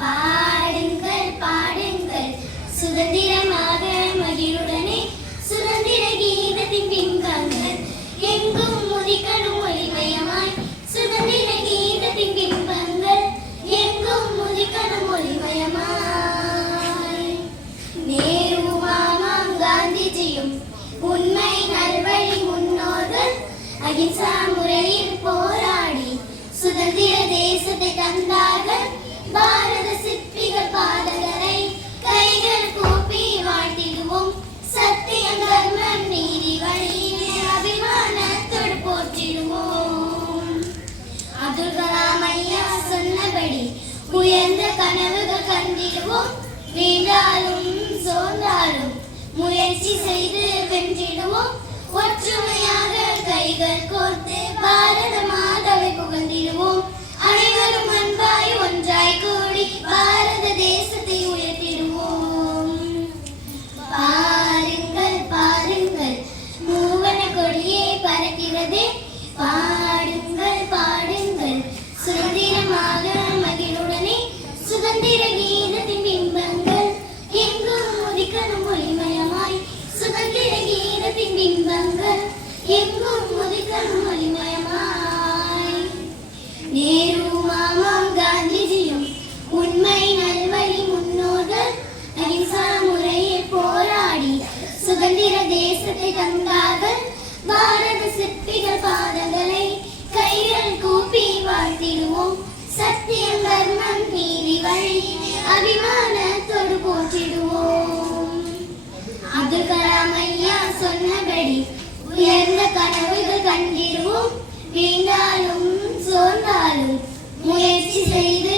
பாடுங்கள் பாடுங்கள் சுதந்திரமாக மகிழுடனே சுதந்திர கீதத்தின் பிம்பங்கள் எங்கும் முதிக்கணும் ஒளிமயமாய் சுதந்திர கீதத்தின் பிம்பங்கள் எங்கும் முதிக்கணும் ஒளிமயமாய் நேரு மாமாம் காந்திஜியும் உண்மை நல்வழி முன்னோர்கள் அகிம்சா முறையில் போராடி சுதந்திர தேசத்தை தந்தார்கள் பாரத சிற்பிகள் பாதங்களை கைகள் கூப்பி வாழ்த்திடுவோம் சத்தியம் தர்மம் நீதி வழியிலே அபிமானத்தோடு போற்றிடுவோம் அப்துல் கலாம் ஐயா சொன்னபடி உயர்ந்த கனவுகள் கண்டிடுவோம் வீழ்ந்தாலும் சோர்ந்தாலும் முயற்சி செய்து வென்றிடுவோம் ஒற்றுமையாக கைகள் கோர்த்து பாரத மாதாவை புகழ்ந்திடுவோம் அனைவரும் அன்பாய் ஒன்றாய் கூடி பாரத தேசத்தை உயர்த்திடுவோம் பாருங்கள் பாருங்கள் மூவன கொடியே பறக்கிறதே பாடுங்கள் பாடுங்கள் சுதந்திரமாக மகிழுடனே சுதந்திர கீதத்தின் பிம்பங்கள் எங்கும் முதிக்கணும் ஒளிமயமாய் சுதந்திர கீதத்தின் பிம்பங்கள் எங்கும் முதிக்கணும் ஒளிமயமாய் நேரு மாமாம் காந்திஜியும் உண்மை நல்வழி முன்னோர்கள் அகிம்சா முறையில் போராடி சுதந்திர தேசத்தை தந்தார்கள் பாரத சிற்பிகள் பாதங்களை கைகள் கூப்பி வாழ்த்திடுவோம் சத்தியம் தர்மம் நீதி வழி அபிமானத்தோடு போற்றிடுவோம் அப்துல் கலாம் ஐயா சொன்னபடி உயர்ந்த கனவுகள் கண்டிடுவோம் வீழ்ந்தாலும் சோர்ந்தாலும் முயற்சி செய்து